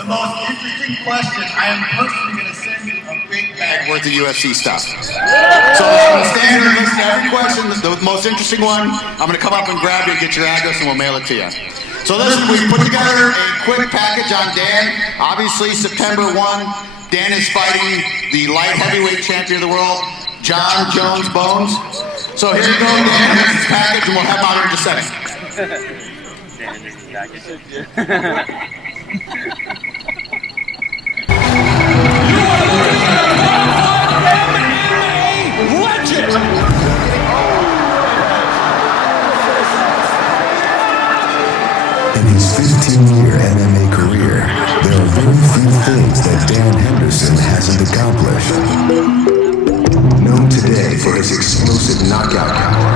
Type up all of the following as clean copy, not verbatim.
the most interesting question. I am personally going to send you a big bag worth of UFC stuff. So I'm going to stand here and listen to every question. The most interesting one, I'm going to come up and grab you and get your address and we'll mail it to you. So listen, we put together a quick package on Dan. Obviously, September 1, Dan is fighting the light heavyweight champion of the world, Jon Jones Bones. So here you go, Dan. Here's his package, and we'll have him out here in just a second. Dan Henderson's package. In his 15-year MMA career, there are very few things that Dan Henderson hasn't accomplished. Known today for his explosive knockout power,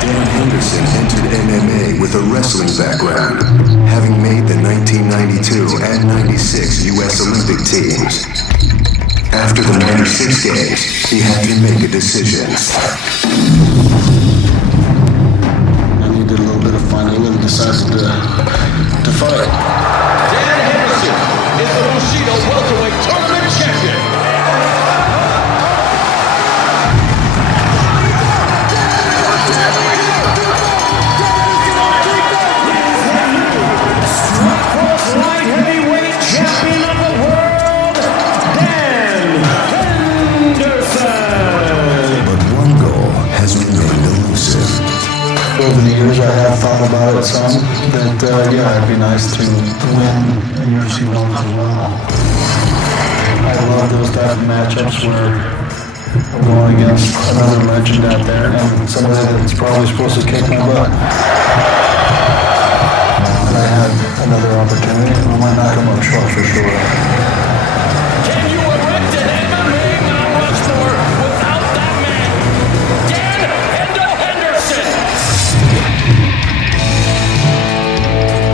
Dan Henderson entered MMA with a wrestling background, having made the 1992 and 96 U.S. Olympic teams. After the 96 games, he had to make a decision. And he did a little bit of finding and decided to fight. Dan Henderson is the Bushido welterweight tournament champion. Strikeforce light heavyweight champion of the world, Dan Henderson. But one goal has remained elusive. Over the years, I have thought about it some, that, it'd be nice to win a UFC one as well. I love those type of matchups where I'm going against another legend out there and somebody that's probably supposed to kick my butt. And I had another opportunity, and I might not come up short for sure. Can you erect an MMA Mount Rushmore without that man? Dan Henderson.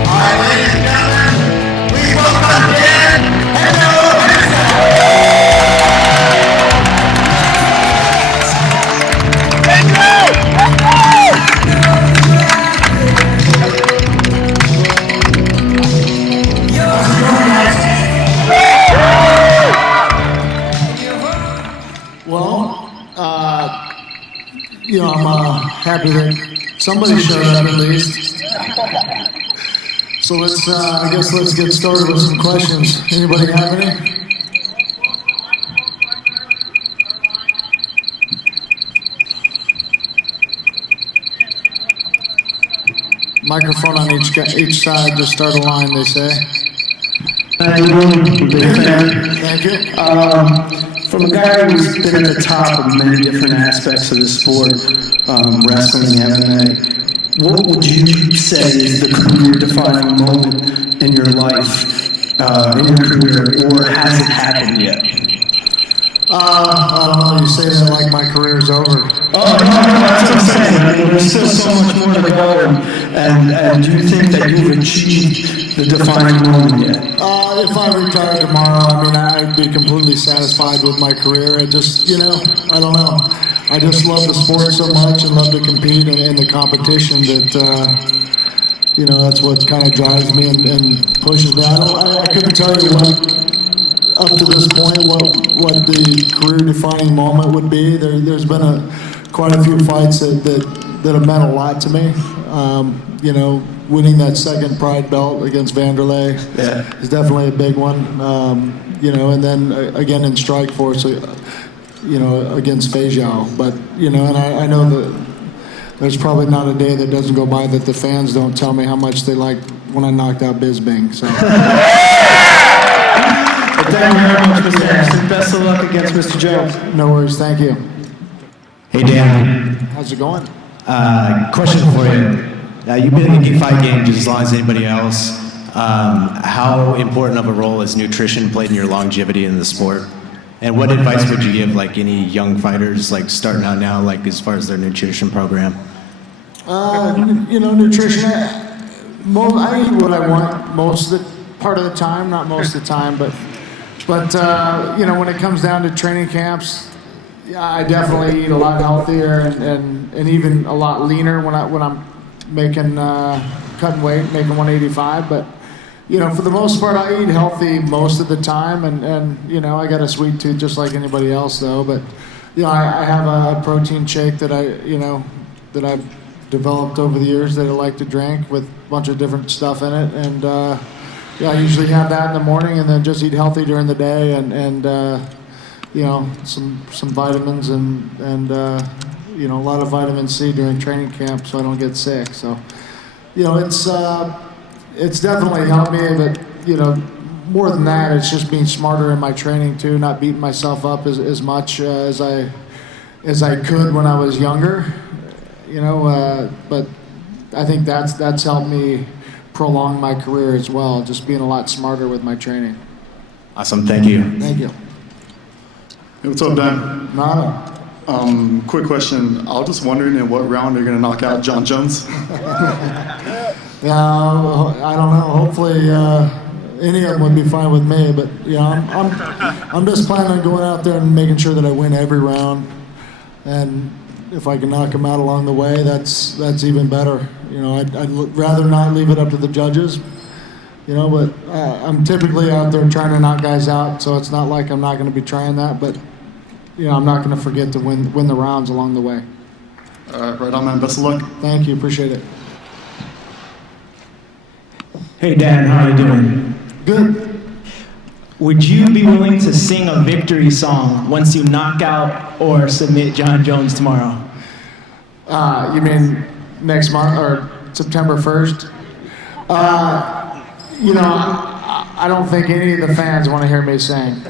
All right, ladies and gentlemen, please welcome Dan Henderson. I'm happy that somebody showed up at least. So I guess let's get started with some questions. Anybody have any? Microphone on each side, just start a line, they say. Thank you. From a guy who's been at the top of many different aspects of the sport, wrestling, MMA, what would you say is the career-defining moment in your life, in your career, or has it happened yet? I don't know, you say that like my career's over. Oh, no, that's what I'm saying. There's still so much more to go, and do you think that you've achieved the defining moment yet? If I retired tomorrow, I'd be completely satisfied with my career. I just, I don't know. I just love the sport so much and love to compete in the competition that, that's what kind of drives me and pushes me. I couldn't tell you up to this point what the career-defining moment would be. There's been quite a few fights that have meant a lot to me. Winning that second Pride belt against Vanderlei is definitely a big one. And then again in Strikeforce, against H.E.A.T. But and I know that there's probably not a day that doesn't go by that the fans don't tell me how much they like when I knocked out Bisbing. So. Thank you very much, Mr. Anderson. Best of luck against Mr. Jones. No worries, thank you. Hey, Dan. How's it going? Question for you. You've been in the fight game just as long as anybody else. How important of a role has nutrition played in your longevity in the sport? And what advice would you give, any young fighters, starting out now, as far as their nutrition program? Nutrition. I eat what I want most of the part of the time, not most of the time, but when it comes down to training camps, Yeah, I definitely eat a lot healthier and even a lot leaner when I'm making cutting weight, making 185. But for the most part, I eat healthy most of the time, and I got a sweet tooth just like anybody else, though. But I have a protein shake that that I've developed over the years that I like to drink with a bunch of different stuff in it, and I usually have that in the morning, and then just eat healthy during the day, and some vitamins and a lot of vitamin C during training camp, so I don't get sick. So it's definitely helped me, but more than that, it's just being smarter in my training too, not beating myself up as much as I could when I was younger. But I think that's helped me prolong my career as well, just being a lot smarter with my training. Awesome, thank you. Thank you. Hey, what's up, Dan? Nada. Quick question. I was just wondering in what round you're going to knock out Jon Jones? Yeah, I don't know. Hopefully, any of them would be fine with me. But I'm just planning on going out there and making sure that I win every round. And if I can knock him out along the way, that's even better. I'd rather not leave it up to the judges. But I'm typically out there trying to knock guys out, so it's not like I'm not going to be trying that. But I'm not going to forget to win the rounds along the way. Right on, man. Best of luck. Thank you. Appreciate it. Hey Dan, how are you doing? Good. Would you be willing to sing a victory song once you knock out or submit Jon Jones tomorrow? You mean next month or September 1st? I don't think any of the fans want to hear me sing.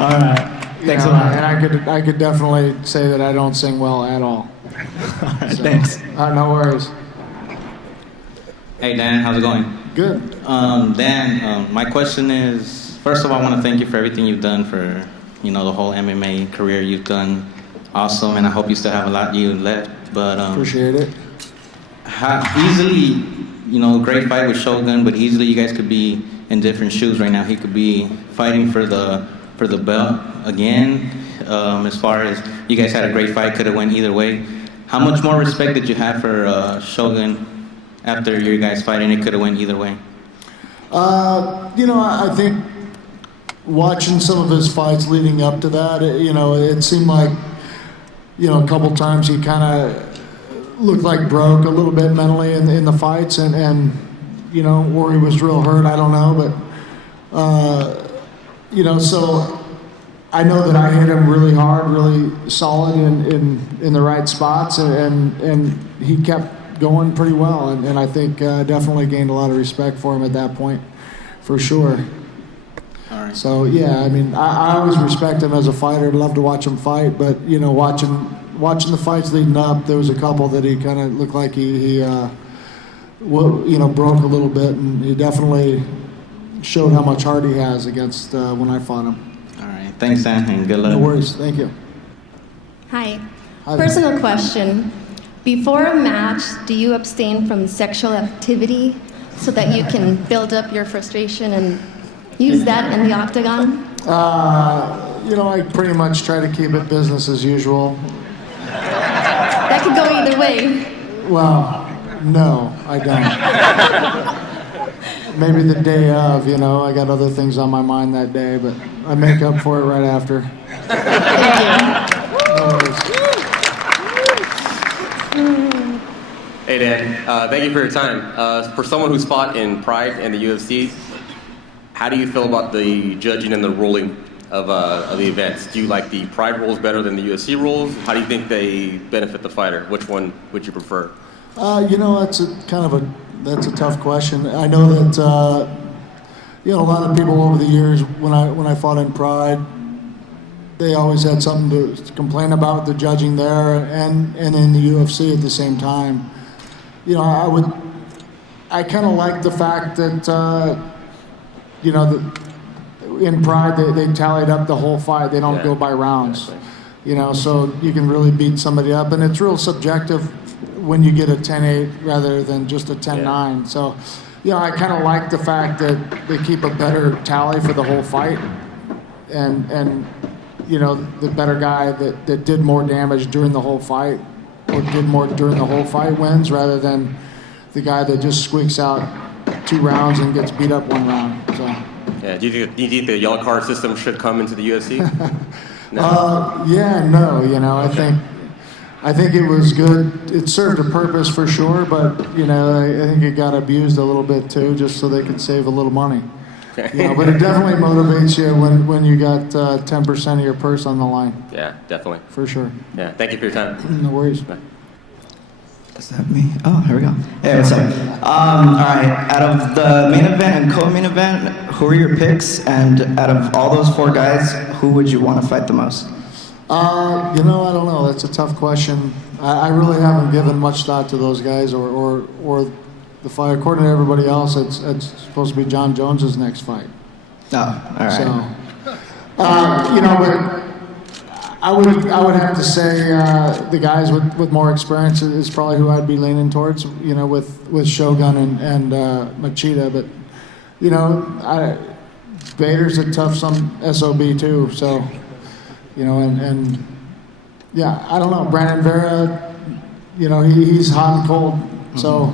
All right. Thanks a lot. And I could definitely say that I don't sing well at all. All right, thanks. No worries. Hey Dan, how's it going? Good. Dan, my question is, first of all, I want to thank you for everything you've done for, the whole MMA career you've done. Awesome, and I hope you still have a lot you left. But appreciate it. How easily, great fight with Shogun, but easily you guys could be in different shoes right now. He could be fighting for the belt again. As far as you guys had a great fight, could have went either way. How much more respect did you have for Shogun after your guys fighting? It could have went either way. I think watching some of his fights leading up to that, it seemed like, a couple times he kind of looked like broke a little bit mentally in the fights, and or he was real hurt. I don't know, but so I know that I hit him really hard, really solid in the right spots, and he kept going pretty well, and I think definitely gained a lot of respect for him at that point, for sure. All right. So yeah, I mean, I always respect him as a fighter. I'd love to watch him fight, but watching the fights leading up, there was a couple that he kind of looked like he broke a little bit, and he definitely showed how much heart he has against when I fought him. All right. Thanks, Dan, and good luck. No worries. Thank you. Hi. Hi. Personal question. Before a match, do you abstain from sexual activity so that you can build up your frustration and use that in the octagon? I pretty much try to keep it business as usual. That could go either way. Well, no, I don't. Maybe the day of, I got other things on my mind that day, but I make up for it right after. No worries. Hey Dan, thank you for your time. For someone who's fought in Pride and the UFC, how do you feel about the judging and the ruling of the events? Do you like the Pride rules better than the UFC rules? How do you think they benefit the fighter? Which one would you prefer? That's a tough question. I know that a lot of people over the years when I fought in Pride, they always had something to complain about, the judging there and in the UFC at the same time. I kind of like the fact that in Pride they tallied up the whole fight. They don't go by rounds. So you can really beat somebody up, and it's real subjective when you get a 10-8 rather than just a 10-9. So, I kind of like the fact that they keep a better tally for the whole fight, and the better guy that did more damage during the whole fight, or did more during the whole fight, wins, rather than the guy that just squeaks out 2 rounds and gets beat up 1 round. So. Yeah. Do you think the yellow card system should come into the UFC? No. I think it was good. It served a purpose for sure, but I think it got abused a little bit too, just so they could save a little money. But it definitely motivates you when you got 10% of your purse on the line. Yeah, definitely. For sure. Yeah. Thank you for your time. No worries. Bye. Is that me? Oh, here we go. Hey, what's up? All right, out of the main event and co-main event, who are your picks? And out of all those 4 guys, who would you want to fight the most? I don't know. That's a tough question. I really haven't given much thought to those guys or the fight. According to everybody else, it's supposed to be Jon Jones' next fight. Oh, all right. So, but I would have to say the guys with more experience is probably who I'd be leaning towards. With Shogun and Machida, but Bader's a tough SOB too. So, and yeah, I don't know. Brandon Vera, he's hot and cold. So,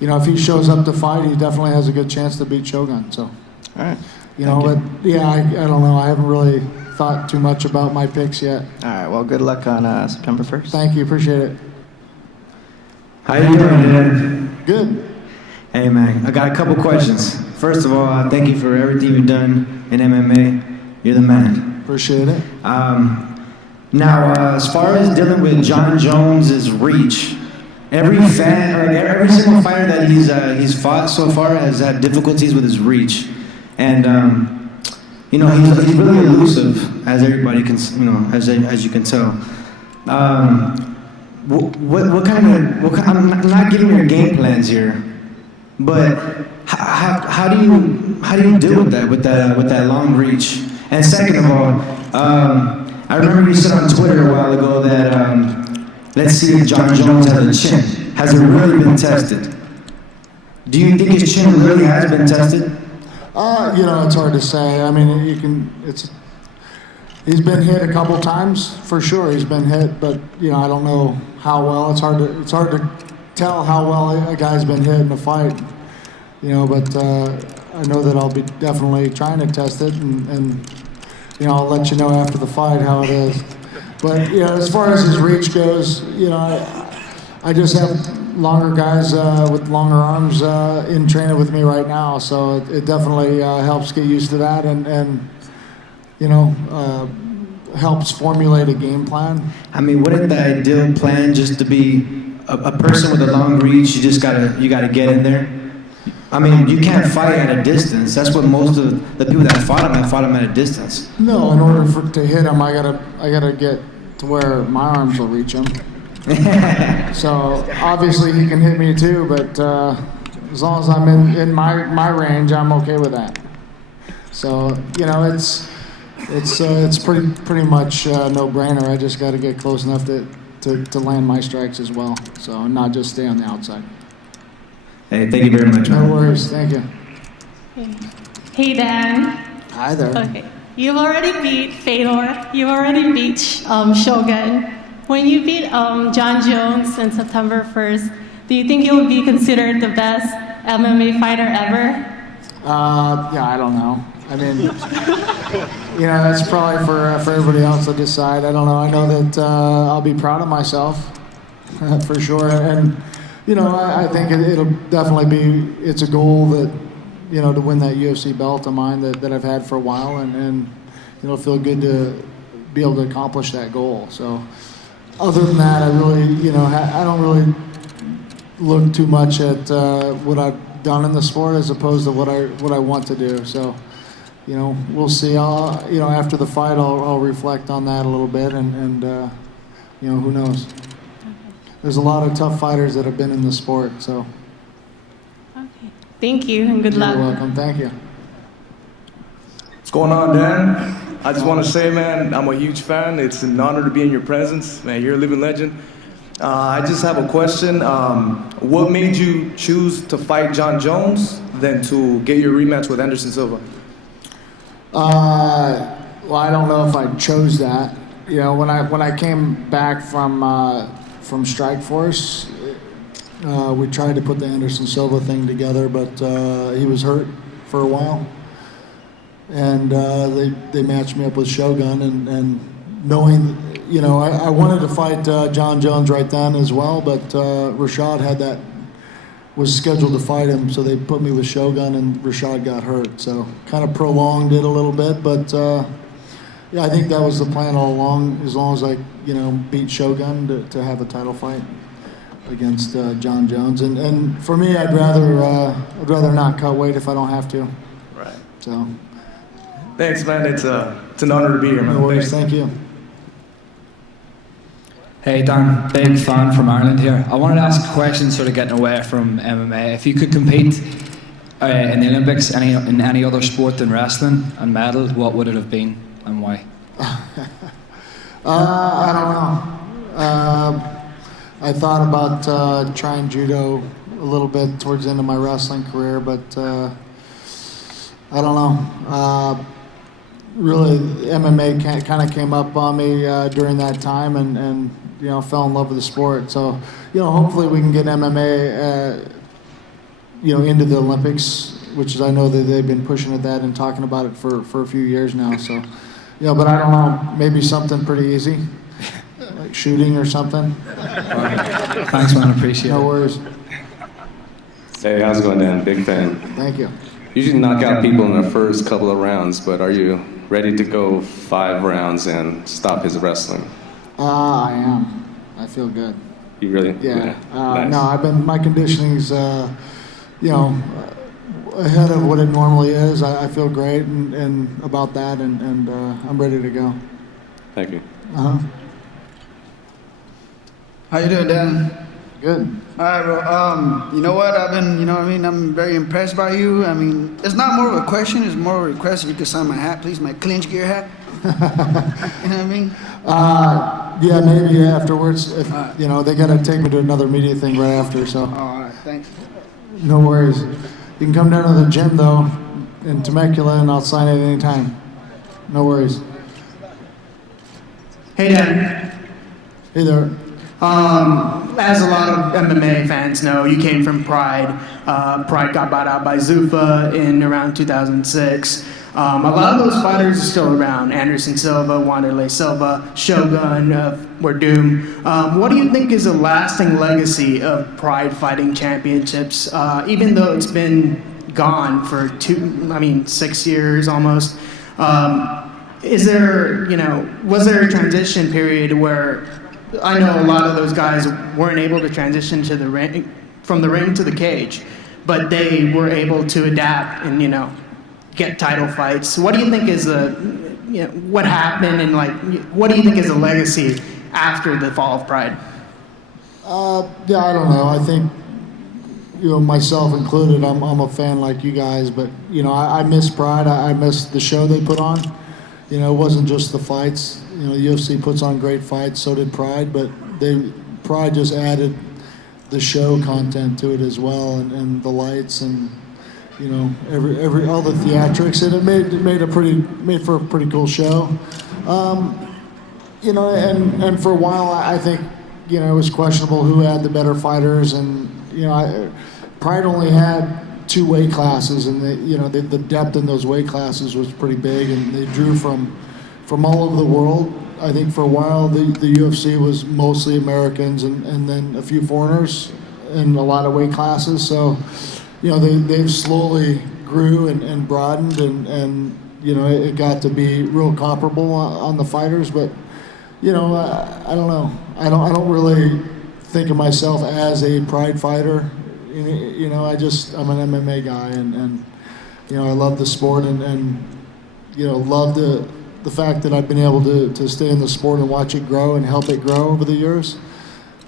if he shows up to fight, he definitely has a good chance to beat Shogun. So, all right. But yeah, I don't know. I haven't really thought too much about my picks yet. All right, well, good luck on September 1st. Thank you, appreciate it. How you doing, Dan? Good. Hey, man, I got a couple questions. First of all, thank you for everything you've done in MMA. You're the man. Appreciate it. Now, as far as dealing with Jon Jones' reach, every single fighter that he's fought so far has had difficulties with his reach, and he's really elusive, as everybody can, as you can tell. I'm not giving your game plans here, but how do you deal with that long reach? And second of all, I remember you said on Twitter a while ago that let's see if Jon Jones has a chin. Has it really been tested? Do you think his chin really has been tested? It's hard to say. I mean, he's been hit a couple times for sure. He's been hit, but I don't know how well. It's hard to tell how well a guy's been hit in a fight. But I know that I'll be definitely trying to test it, and I'll let you know after the fight how it is. But as far as his reach goes, I just have longer guys with longer arms in training with me right now, so it definitely helps get used to that, and helps formulate a game plan. I mean, wouldn't the ideal plan just to be a person with a long reach? You gotta get in there. I mean, you can't fight at a distance. That's what most of the people that fought him at a distance. No, in order to hit him, I gotta get to where my arms will reach him. So obviously he can hit me too, but as long as I'm in my range, I'm okay with that. So it's pretty much no brainer. I just got to get close enough to land my strikes as well. So not just stay on the outside. Hey, thank you very much. No worries. Thank you. Hey, Dan. Hi there. Okay. You've already beat Fedor. You've already beat Shogun. When you beat Jon Jones on September 1st, do you think you'll be considered the best MMA fighter ever? Yeah, I don't know. I mean, that's probably for everybody else to decide. I don't know. I know that I'll be proud of myself for sure, and I think it'll definitely be. It's a goal that to win that UFC belt of mine that I've had for a while, and it'll feel good to be able to accomplish that goal. So, other than that, I really, I don't really look too much at what I've done in the sport as opposed to what I want to do. So, we'll see. After the fight, I'll reflect on that a little bit, and who knows. There's a lot of tough fighters that have been in the sport, so. Okay. Thank you, and good luck. You're welcome. Thank you. What's going on, Dan? I just want to say, man, I'm a huge fan. It's an honor to be in your presence. Man, you're a living legend. I just have a question. What made you choose to fight Jon Jones than to get your rematch with Anderson Silva? Well, I don't know if I chose that. You know, when I came back from Strikeforce, we tried to put the Anderson Silva thing together, but he was hurt for a while, and they matched me up with Shogun, and knowing, you know, I wanted to fight Jon Jones right then as well, but Rashad was scheduled to fight him, so they put me with Shogun, and Rashad got hurt, so kind of prolonged it a little bit, but yeah, I think that was the plan all along, as long as I, you know, beat Shogun to have a title fight against Jon Jones, and for me, I'd rather not cut weight if I don't have to. Right. So. Thanks, man. It's an honor to be here, man. No worries. Thank you. Hey Dan, big fan from Ireland here. I wanted to ask a question, sort of getting away from MMA. If you could compete in the Olympics, in any other sport than wrestling, and medal, what would it have been and why? I don't know. I thought about trying judo a little bit towards the end of my wrestling career, but I don't know. Really, MMA kind of came up on me during that time, and you know, fell in love with the sport. So, you know, hopefully we can get MMA, you know, into the Olympics, which is, I know that they've been pushing at that and talking about it for a few years now. So, you know, but I don't know, maybe something pretty easy, like shooting or something. Thanks, man. Appreciate it. No worries. Hey, how's it going, Dan? Big fan. Thank you. Usually knock out people in the first couple of rounds, but are you ready to go 5 rounds and stop his wrestling? I am. I feel good. You really? Yeah. Nice. No, my conditioning's, you know, ahead of what it normally is. I feel great and about that, and I'm ready to go. Thank you. How you doing, Dan? Good. All right, bro. You know what? You know what I mean? I'm very impressed by you. I mean, it's not more of a question, it's more of a request. If you could sign my hat, please, my clinch gear hat. You know what I mean? Yeah, maybe afterwards. If, you know, they got to take me to another media thing right after, so. All right, thanks. No worries. You can come down to the gym, though, in Temecula, and I'll sign it anytime. No worries. Hey, Dan. Hey there. As a lot of MMA fans know, you came from Pride. Pride got bought out by Zuffa in around 2006. A lot of those fighters are still around. Anderson Silva, Wanderlei Silva, Shogun, Werdum. What do you think is a lasting legacy of Pride Fighting Championships, even though it's been gone for 6 years almost? Is there, you know, was there a transition period where I know a lot of those guys weren't able to transition to the ring, from the ring to the cage, but they were able to adapt and, you know, get title fights. What do you think is what happened, and like, what do you think is a legacy after the fall of Pride? Yeah, I don't know. I think, you know, myself included, I'm a fan like you guys, but, you know, I miss Pride. I miss the show they put on. You know, it wasn't just the fights. You know, UFC puts on great fights, so did Pride, but Pride just added the show content to it as well, and the lights, and, you know, all the theatrics, and it made for a pretty cool show. You know, and for a while, I think, you know, it was questionable who had the better fighters, and, you know, Pride only had 2 weight classes, and the depth in those weight classes was pretty big, and they drew from all over the world. I think for a while the UFC was mostly Americans, and then a few foreigners in a lot of weight classes. So, you know, they've slowly grew and broadened, and you know, it got to be real comparable on the fighters. But, you know, I don't know. I don't really think of myself as a Pride fighter. You know, I'm an MMA guy, and you know, I love the sport, and you know, love the fact that I've been able to stay in the sport and watch it grow and help it grow over the years.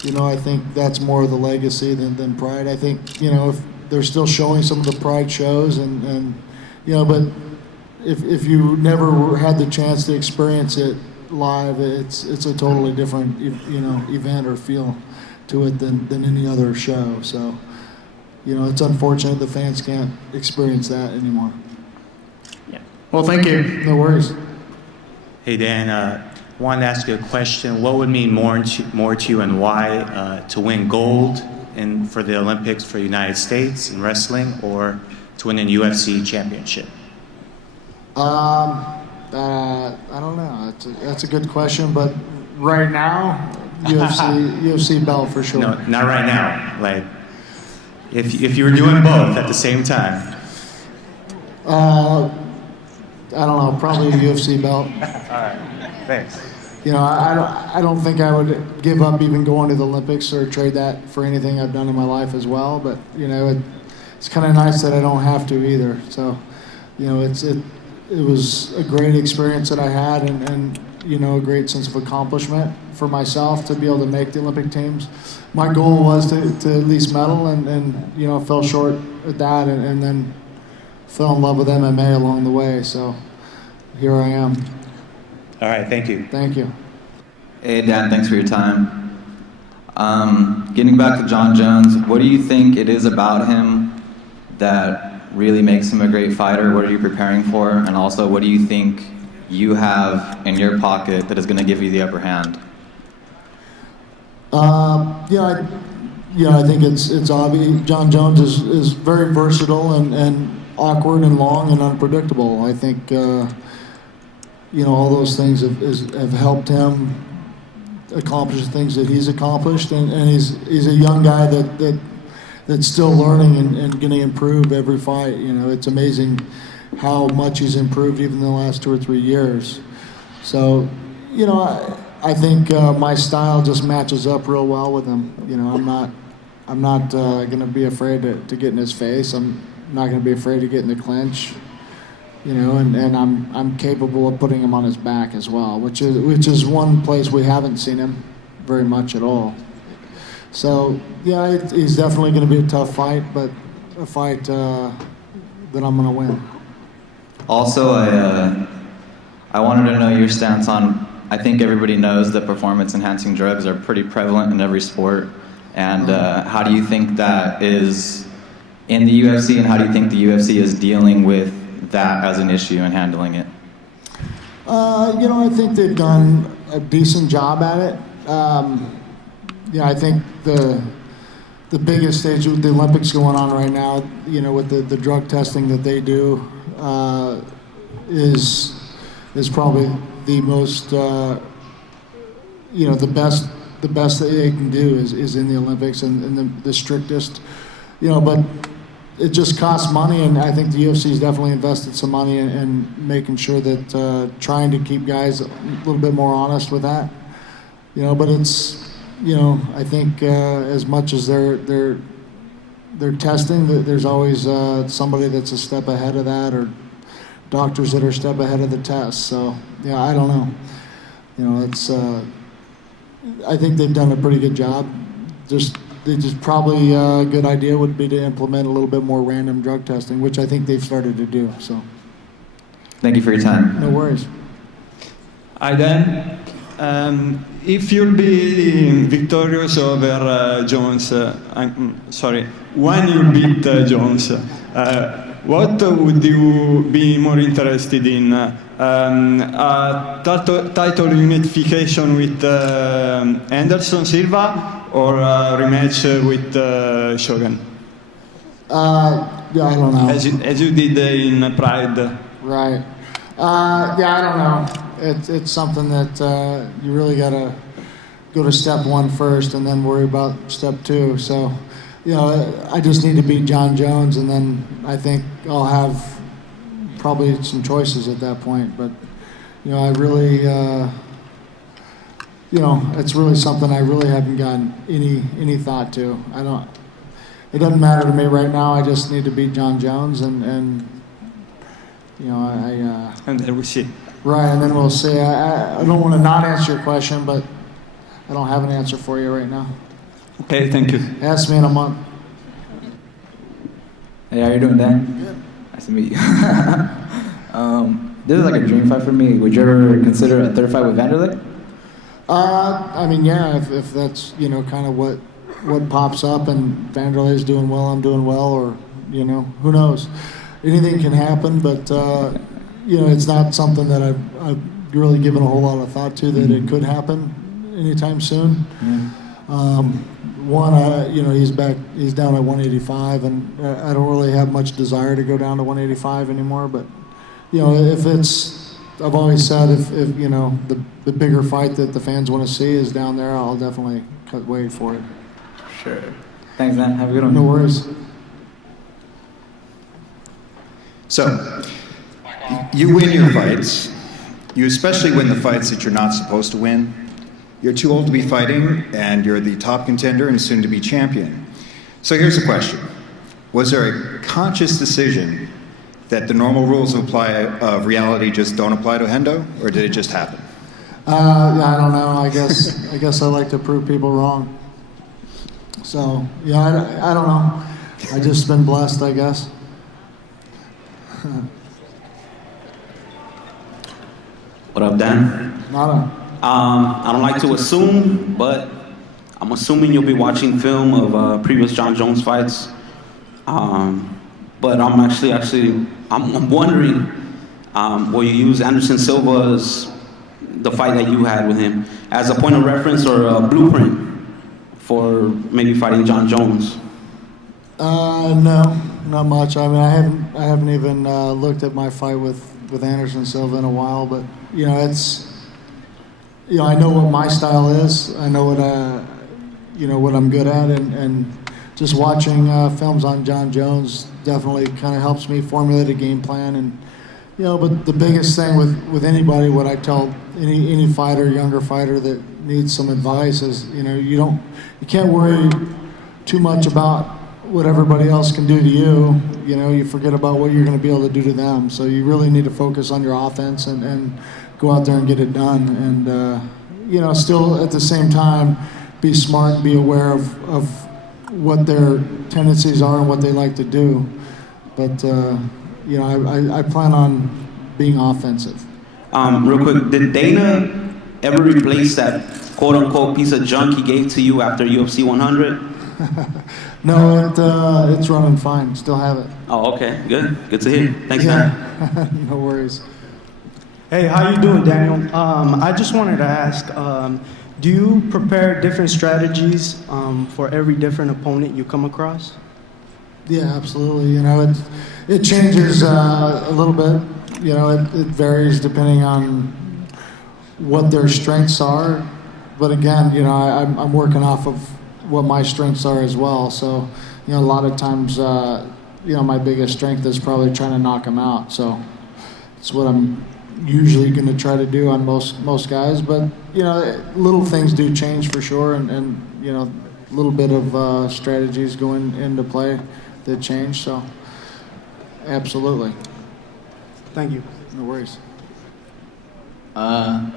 You know, I think that's more of the legacy than Pride. I think, you know, if they're still showing some of the Pride shows, and you know, but if you never had the chance to experience it live, it's a totally different, you know, event or feel to it than any other show. So, you know, it's unfortunate the fans can't experience that anymore. Yeah. Well, thank you. No worries. Hey Dan, wanted to ask you a question. What would mean more to you and why to win gold for the Olympics for the United States in wrestling, or to win a UFC championship? I don't know. That's a good question, but right now, UFC belt for sure. No, not right now. Like, if you were doing both at the same time. I don't know. Probably a UFC belt. All right. Thanks. You know, I don't think I would give up even going to the Olympics or trade that for anything I've done in my life as well. But you know, it's kind of nice that I don't have to either. So, you know, it was a great experience that I had, and you know, a great sense of accomplishment for myself to be able to make the Olympic teams. My goal was to at least medal, and you know, fell short at that, and then fell in love with MMA along the way. So here I am. All right, thank you. Thank you. Hey Dan, thanks for your time. Getting back to Jon Jones, what do you think it is about him that really makes him a great fighter? What are you preparing for? And also, what do you think you have in your pocket that is going to give you the upper hand? I think it's obvious. Jon Jones is very versatile and awkward and long and unpredictable. I think you know, all those things have helped him accomplish the things that he's accomplished, and he's a young guy that's still learning and going to improve every fight. You know, it's amazing how much he's improved even in the last 2 or 3 years. So, you know, I think my style just matches up real well with him. You know, I'm not going to be afraid to get in his face. I'm not going to be afraid to get in the clinch. You know, and I'm capable of putting him on his back as well, which is one place we haven't seen him very much at all. So yeah, he's definitely going to be a tough fight, but a fight that I'm going to win. Also, I wanted to know your stance on. I think everybody knows that performance-enhancing drugs are pretty prevalent in every sport, and how do you think that is in the UFC, and how do you think the UFC is dealing with that as an issue and handling it? You know, I think they've done a decent job at it. Yeah, I think the biggest stage with the Olympics going on right now, you know, with the drug testing that they do, is probably the most, you know, the best that they can do is in the Olympics and the strictest, you know, but it just costs money, and I think the UFC's definitely invested some money in making sure that trying to keep guys a little bit more honest with that, you know. But it's, you know, I think as much as they're testing, there's always somebody that's a step ahead of that, or doctors that are a step ahead of the test. So yeah, I don't know. You know, it's I think they've done a pretty good job. Just probably a good idea would be to implement a little bit more random drug testing, which I think they've started to do. So, thank you for your time. No worries. Hi Dan, if you'll be victorious over Jones, when you beat Jones, what would you be more interested in? A title unification with Anderson Silva, or a rematch with Shogun? Yeah, I don't know. As you did in Pride. Right. Yeah, I don't know. It's something that you really got to go to step one first and then worry about step two. So, you know, I just need to beat Jon Jones, and then I think I'll have probably some choices at that point. But, you know, I really, you know, it's really something I really haven't gotten any thought to. It doesn't matter to me right now. I just need to beat Jon Jones, and you know, and then we'll see. Right, and then we'll see. I don't want to not answer your question, but I don't have an answer for you right now. Okay, thank you. Ask me in a month. Hey, how you doing, Dan? Good. Nice to meet you. This is like a dream fight for me. Would you ever consider a third fight with Vanderlei? I mean, yeah, if that's, you know, kind of what pops up, and Vanderlei's doing well, I'm doing well, or, you know, who knows? Anything can happen, but, you know, it's not something that I've really given a whole lot of thought to that it could happen anytime soon. He's down at 185, and I don't really have much desire to go down to 185 anymore. But if it's, I've always said if the bigger fight that the fans want to see is down there, I'll definitely cut weight for it. Sure. Thanks, man. Have a good one. No worries. So, you win your fights. You especially win the fights that you're not supposed to win. You're too old to be fighting, and you're the top contender and soon to be champion. So here's the question. Was there a conscious decision that the normal rules of reality just don't apply to Hendo, or did it just happen? I don't know. I guess I like to prove people wrong. So, I don't know. I just been blessed, I guess. What up, Dan? Nada. I don't like to assume, but I'm assuming you'll be watching film of previous Jon Jones fights. But I'm actually wondering, will you use Anderson Silva's, the fight that you had with him, as a point of reference or a blueprint for maybe fighting Jon Jones? No, not much. I mean, I haven't even looked at my fight with Anderson Silva in a while, but it's. I know what my style is. I know what I'm good at, and just watching films on Jon Jones definitely kind of helps me formulate a game plan. And but the biggest thing with anybody, what I tell any fighter, younger fighter that needs some advice is, you can't worry too much about what everybody else can do to you. You forget about what you're going to be able to do to them. So you really need to focus on your offense and go out there and get it done, and still at the same time be smart and be aware of what their tendencies are and what they like to do. But I plan on being offensive. Real quick, did Dana ever replace that quote-unquote piece of junk he gave to you after UFC 100? No, it's running fine. Still have it. Oh, okay, good to hear. Thanks, man. No worries. Hey, how you doing, Daniel? I just wanted to ask, do you prepare different strategies for every different opponent you come across? Yeah, absolutely. It changes a little bit. It varies depending on what their strengths are. But again, I'm working off of what my strengths are as well. So, a lot of times, my biggest strength is probably trying to knock them out. So it's what I'm usually going to try to do on most guys, but little things do change for sure, and a little bit of strategies go into play that change. So absolutely. Thank you. No worries. Hi.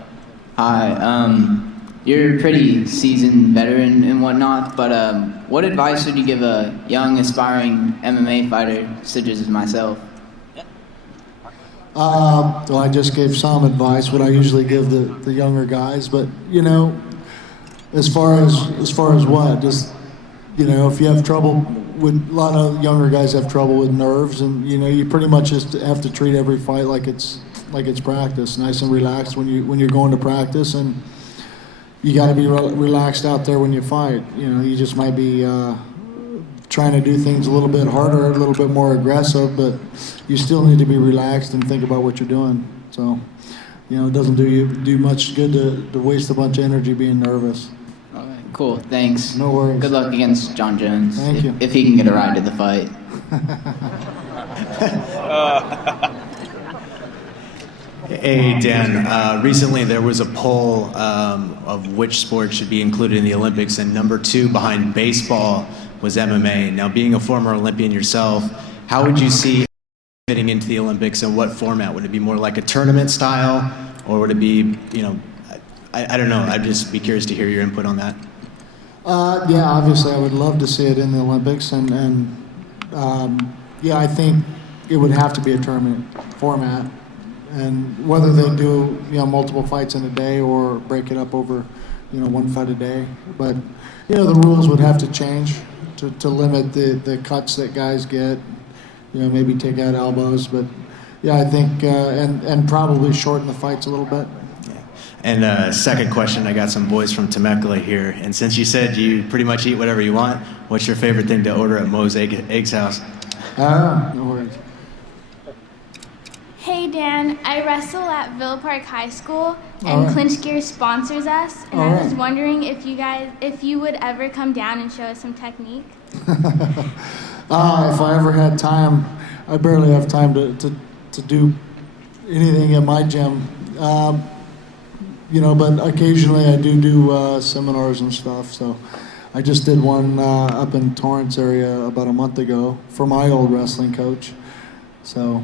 You're a pretty seasoned veteran and whatnot, but what advice would you give a young aspiring MMA fighter such as myself? Well, I just gave some advice, what I usually give the younger guys, but as far as what, just if you have trouble with, a lot of younger guys have trouble with nerves, and you pretty much just have to treat every fight like it's practice, nice and relaxed when you're going to practice, and you got to be relaxed out there when you fight. You just might be trying to do things a little bit harder, a little bit more aggressive, but you still need to be relaxed and think about what you're doing. So, it doesn't do much good to waste a bunch of energy being nervous. Okay, cool, thanks. No worries. Good luck against Jon Jones. Thank you. If he can get a ride to the fight. Hey, Dan. Recently there was a poll of which sport should be included in the Olympics, and number 2 behind baseball was MMA. Now, being a former Olympian yourself, how would you see fitting into the Olympics, and what format? Would it be more like a tournament style, or would it be, I don't know. I'd just be curious to hear your input on that. Yeah, obviously I would love to see it in the Olympics, and I think it would have to be a tournament format. And whether they do, multiple fights in a day or break it up over, one fight a day. But, the rules would have to change to limit the cuts that guys get, maybe take out elbows. But, yeah, I think, and probably shorten the fights a little bit. And second question, I got some boys from Temecula here. And since you said you pretty much eat whatever you want, what's your favorite thing to order at Mo's Eggs House? No worries. Hey Dan, I wrestle at Villa Park High School, and All right. Clinch Gear sponsors us. And All I was right. wondering if you would ever come down and show us some technique. If I ever had time, I barely have time to do anything at my gym. But occasionally I do seminars and stuff. So I just did one up in Torrance area about a month ago for my old wrestling coach. So,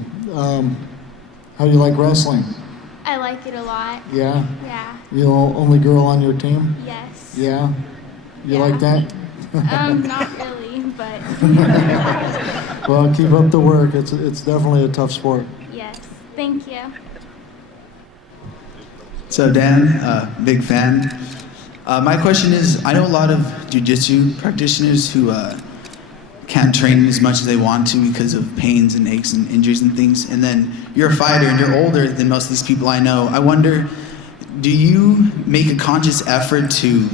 how do you like wrestling? I like it a lot. Yeah? Yeah. You the only girl on your team? Yes. Yeah? You like that? Not really, but. Well, keep up the work. It's definitely a tough sport. Yes. Thank you. So Dan, big fan. My question is, I know a lot of jiu-jitsu practitioners who can't train as much as they want to because of pains and aches and injuries and things. And then you're a fighter and you're older than most of these people I know. I wonder, do you make a conscious effort to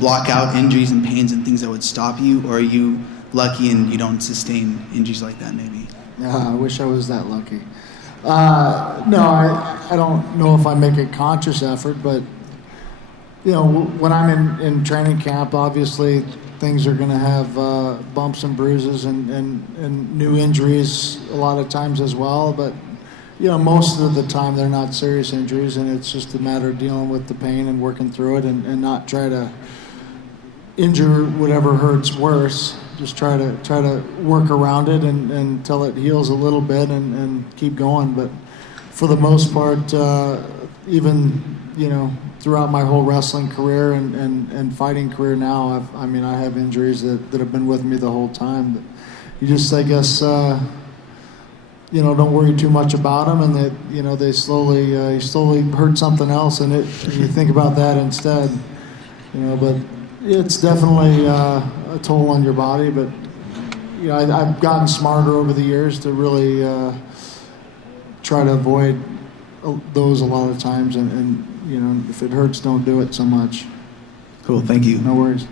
block out injuries and pains and things that would stop you, or are you lucky and you don't sustain injuries like that maybe? I wish I was that lucky. No, I don't know if I make a conscious effort, but when I'm in training camp, obviously things are going to have bumps and bruises and new injuries a lot of times as well. But most of the time they're not serious injuries, and it's just a matter of dealing with the pain and working through it, and not try to injure whatever hurts worse. Just try to work around it and until it heals a little bit and keep going. But for the most part, even throughout my whole wrestling career and fighting career now, I have injuries that have been with me the whole time. But you just, I guess, don't worry too much about them, and that they slowly you slowly hurt something else, and you think about that instead. But it's definitely a toll on your body, but I've gotten smarter over the years to really try to avoid those a lot of times, and if it hurts, don't do it so much. Cool, thank you. No worries.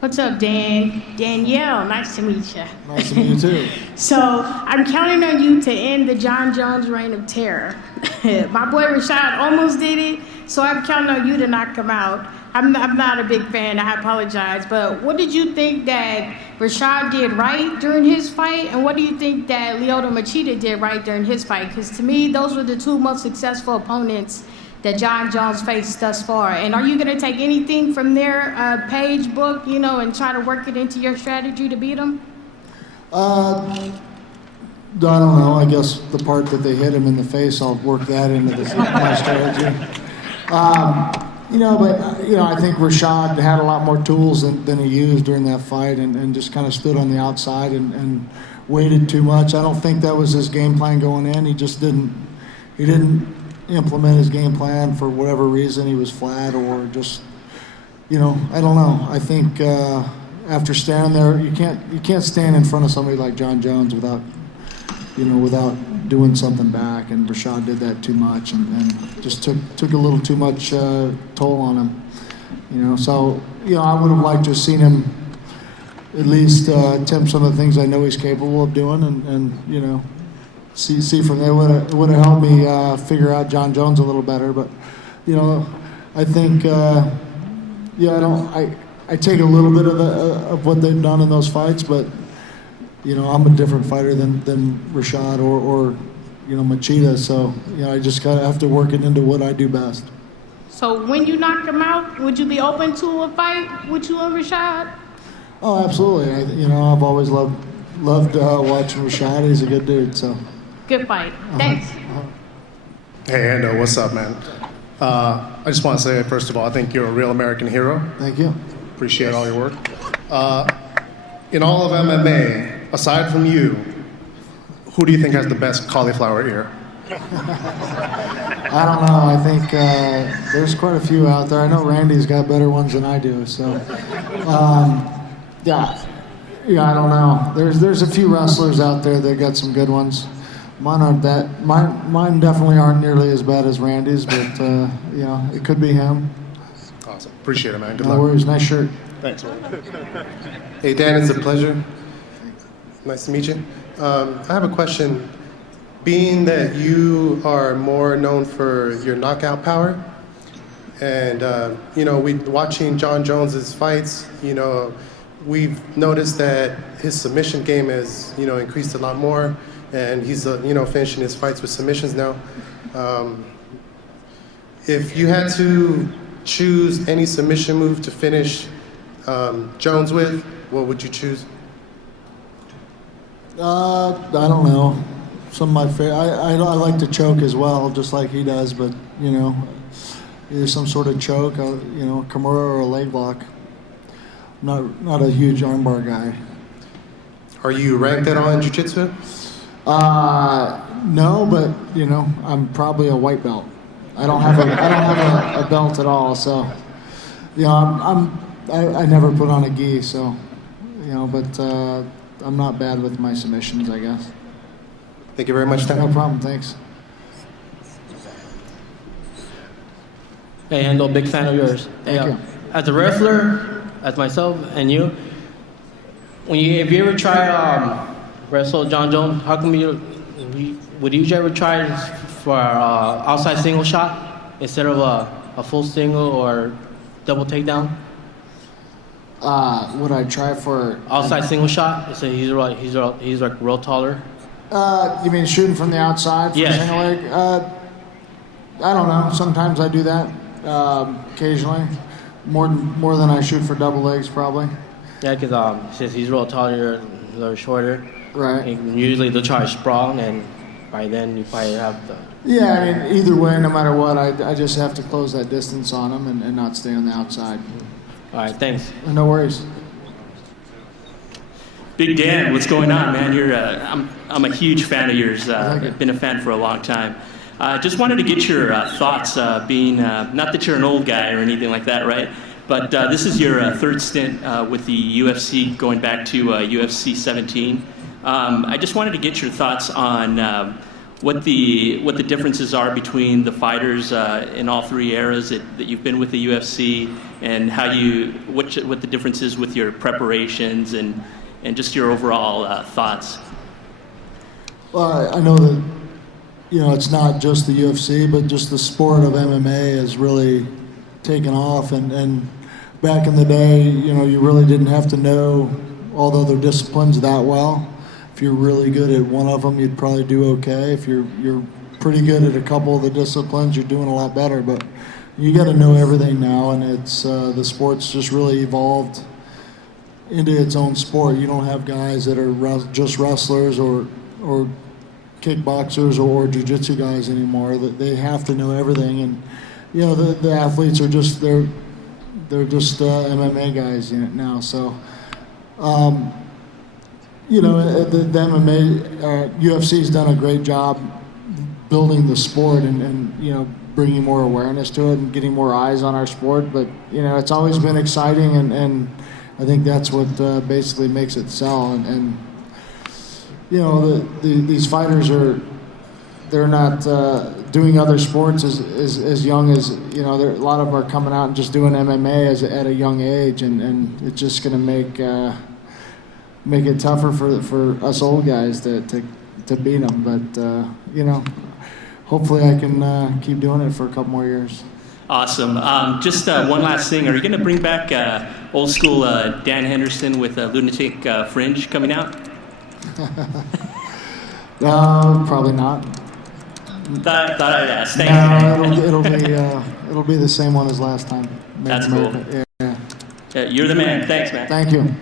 What's up, Dan? Danielle, nice to meet you. Nice to meet you too. So I'm counting on you to end the Jon Jones reign of terror. My boy Rashad almost did it, so I'm counting on you to knock him out. I'm not a big fan, I apologize, but what did you think that Rashad did right during his fight, and what do you think that Lyoto Machida did right during his fight? Because to me, those were the two most successful opponents that Jon Jones faced thus far. And are you going to take anything from their page book, and try to work it into your strategy to beat them? I don't know. I guess the part that they hit him in the face, I'll work that into my strategy. I think Rashad had a lot more tools than he used during that fight, and just kind of stood on the outside and waited too much. I don't think that was his game plan going in. He just didn't implement his game plan for whatever reason. He was flat, or just, I don't know. I think after standing there, you can't stand in front of somebody like Jon Jones without doing something back, and Rashad did that too much, and just took a little too much toll on him. So I would have liked to have seen him at least attempt some of the things I know he's capable of doing, and see from there. It would have helped me figure out Jon Jones a little better. But I think I take a little bit of what they've done in those fights, but I'm a different fighter than Rashad or Machida, so I just gotta have to work it into what I do best. So when you knock him out, would you be open to a fight with you and Rashad? Oh, absolutely. I've always loved watching Rashad. He's a good dude, so. Good fight. Thanks. Hey, Ando, what's up, man? I just want to say, first of all, I think you're a real American hero. Thank you. Appreciate all your work. In all of MMA, aside from you, who do you think has the best cauliflower ear? I don't know. I think there's quite a few out there. I know Randy's got better ones than I do, so. Yeah, I don't know. There's a few wrestlers out there that got some good ones. Mine aren't that. Mine definitely aren't nearly as bad as Randy's, but you know, it could be him. Awesome. Appreciate it, man. Good No luck. worries. Nice shirt. Thanks, man. Hey, Dan, it's a pleasure. Nice to meet you. I have a question. Being that you are more known for your knockout power, and you know, watching Jon Jones's fights, you know, we've noticed that his submission game has, you know, increased a lot more, and he's, you know, finishing his fights with submissions now. If you had to choose any submission move to finish Jones with, what would you choose? I don't know. Some of my favorite. I like to choke as well, just like he does. But you know, either some sort of choke, you know, Kimura or a leg lock. Not a huge armbar guy. Are you ranked at all in jiu-jitsu? No, but you know, I'm probably a white belt. I don't have a belt at all. So, you know, I never put on a gi. So, you know, but I'm not bad with my submissions, I guess. Thank you very much, Dan. No problem, thanks. Hey, Endo, big fan of yours. Thank you. As a wrestler, as myself and you, if you ever try wrestle Jon Jones, how come would you ever try for outside single shot instead of a full single or double takedown? Would I try for outside single shot? So he's like real taller. You mean shooting from the outside for single leg? I don't know. Sometimes I do that. Occasionally, more than I shoot for double legs, probably. Yeah, because since he's real taller, a little shorter. Right. Usually they'll try sprung, and by then you probably have the. Yeah, I mean, either way, no matter what, I just have to close that distance on him and not stay on the outside. All right, thanks. No worries. Big Dan, what's going on, man? I'm a huge fan of yours. I've been a fan for a long time. Just wanted to get your thoughts, being not that you're an old guy or anything like that, right? But this is your third stint with the UFC, going back to UFC 17. I just wanted to get your thoughts on what the differences are between the fighters in all three eras that you've been with the UFC, and how what the difference is with your preparations and just your overall thoughts. Well, I know that, you know, it's not just the UFC, but just the sport of MMA has really taken off. And back in the day, you know, you really didn't have to know all the other disciplines that well. If you're really good at one of them, you'd probably do okay. If you're pretty good at a couple of the disciplines, you're doing a lot better. But you got to know everything now, and it's the sport's just really evolved into its own sport. You don't have guys that are just wrestlers or kickboxers or jiu-jitsu guys anymore. That they have to know everything, and you know, the athletes are just they're just MMA guys now. So you know, the MMA UFC's done a great job building the sport and you know, bringing more awareness to it and getting more eyes on our sport. But you know, it's always been exciting, and I think that's what basically makes it sell. And you know, these fighters they're not doing other sports as young as, you know, a lot of them are coming out and just doing MMA at a young age, and it's just going to make it tougher for us old guys to beat them. But you know, hopefully I can keep doing it for a couple more years. Awesome. Just one last thing. Are you going to bring back old school Dan Henderson with Lunatic Fringe coming out? No, probably not. Thought I'd ask. Thanks. No, it'll be the same one as last time. That's cool. Yeah, you're the man. Thanks, man. Thank you.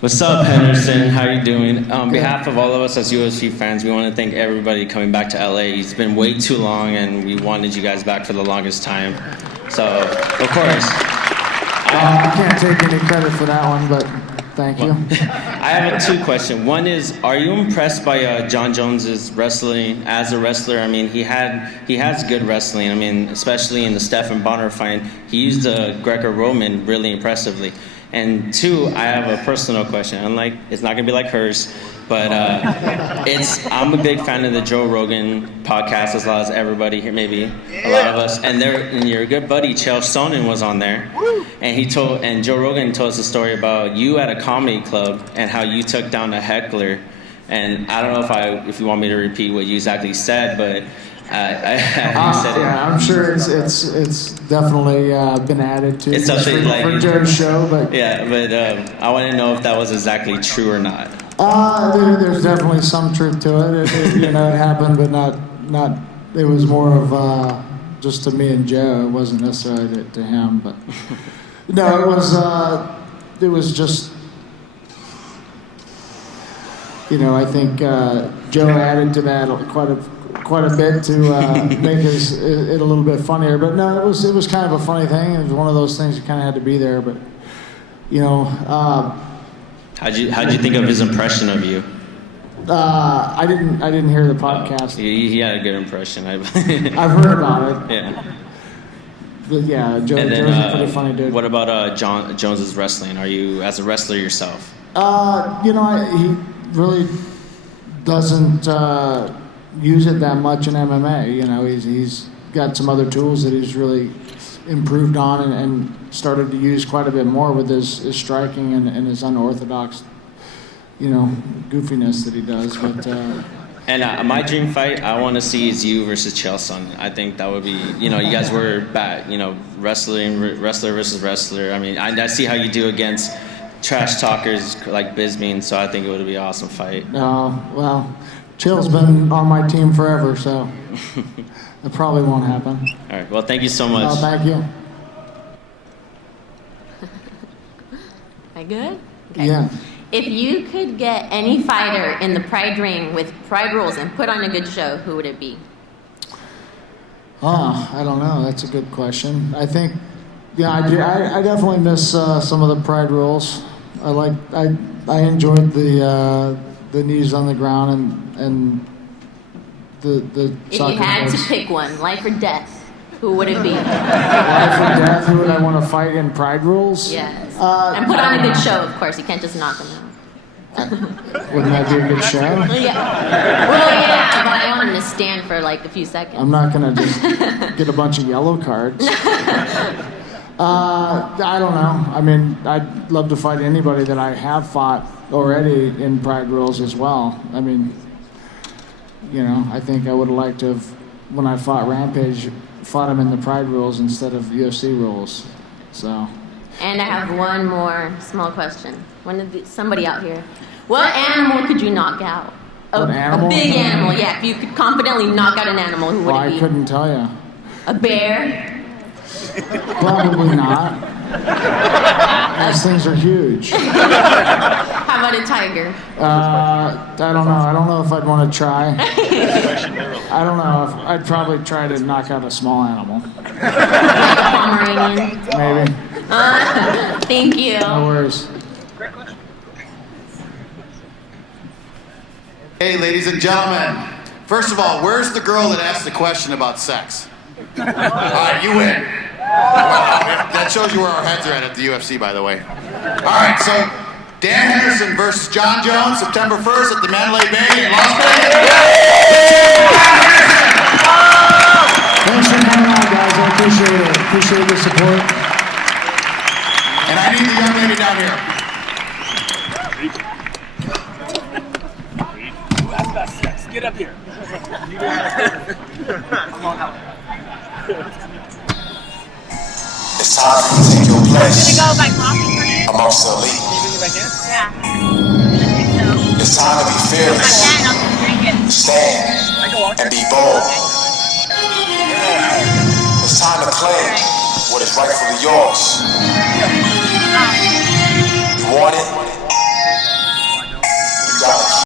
What's up, Henderson? How are you doing? On behalf of all of us as UFC fans, we want to thank everybody coming back to LA. It's been way too long, and we wanted you guys back for the longest time. So, of course. I can't take any credit for that one, but thank you. I have a two question. One is, are you impressed by Jon Jones's wrestling as a wrestler? I mean, he has good wrestling. I mean, especially in the Stephan Bonner fight, he used the Greco-Roman really impressively. And two, I have a personal question. Unlike, it's not gonna be like hers, but I'm a big fan of the Joe Rogan podcast, as well as everybody here, maybe a lot of us. And your good buddy Chael Sonnen was on there, and Joe Rogan told us a story about you at a comedy club and how you took down a heckler. And I don't know if you want me to repeat what you exactly said, but. I'm sure it's definitely been added to it's something for Joe's show, but I want to know if that was exactly true or not. There's definitely some truth to it. It happened, but not. It was more of just to me and Joe. It wasn't necessarily to him, but no, it was just. I think Joe added to that quite a bit to make it a little bit funnier. But no, it was kind of a funny thing. It was one of those things that kind of had to be there. But how'd you think of his impression of you? I didn't hear the podcast. He had a good impression. I've heard about it. Yeah. But yeah, Joe's a pretty funny dude. What about Jon Jones's wrestling? Are you as a wrestler yourself? He really doesn't use it that much in MMA. He's got some other tools that he's really improved on and started to use quite a bit more with his striking and his unorthodox, goofiness that he does. But and my dream fight I want to see is you versus Chael Sonnen. I think that would be, you guys were bad, wrestler versus wrestler. I mean, I see how you do against trash talkers like Bisbee, so I think it would be an awesome fight. Well, Chael's been on my team forever, so it probably won't happen. All right. Well, thank you so much. Thank you. I good? Okay. Yeah. If you could get any fighter in the Pride ring with Pride rules and put on a good show, who would it be? I don't know. That's a good question. I think, I definitely miss some of the Pride rules. I enjoyed the knees on the ground and the If soccer you had moves. to pick one, life or death, who would it be? Life or death, who would I want to fight in Pride rules? Yes. And put on a good show, of course. You can't just knock them out. Wouldn't that be a good show? Yeah. Well, yeah, but I want him to stand for like a few seconds. I'm not going to just get a bunch of yellow cards. I don't know. I mean, I'd love to fight anybody that I have fought already in Pride rules as well. I mean, I think I would have liked to have, when I fought Rampage, fought him in the Pride rules instead of UFC rules. So. And I have one more small question. Somebody out here. What animal could you knock out? What animal? A big animal, yeah. If you could confidently knock out an animal, who would it be? I couldn't tell you. A bear? Probably not. Those things are huge. How about a tiger? I don't know. I don't know if I'd want to try. I don't know. I'd probably try to knock out a small animal. Pomeranian? Maybe. Thank you. No worries. Hey, ladies and gentlemen. First of all, where's the girl that asked the question about sex? All right, you win. That shows you where our heads are at the UFC, by the way. All right, so Dan Henderson versus Jon Jones, September 1st at the Mandalay Bay in Las Vegas. Thanks for coming on, guys. I appreciate it. Appreciate the support. And I need the young lady down here. Who asked about sex? Get up here. Come on out. It's time for you to take your place amongst the elite. It's time to be fearless, stand, and be bold. It's time to claim what is rightfully yours. You want it?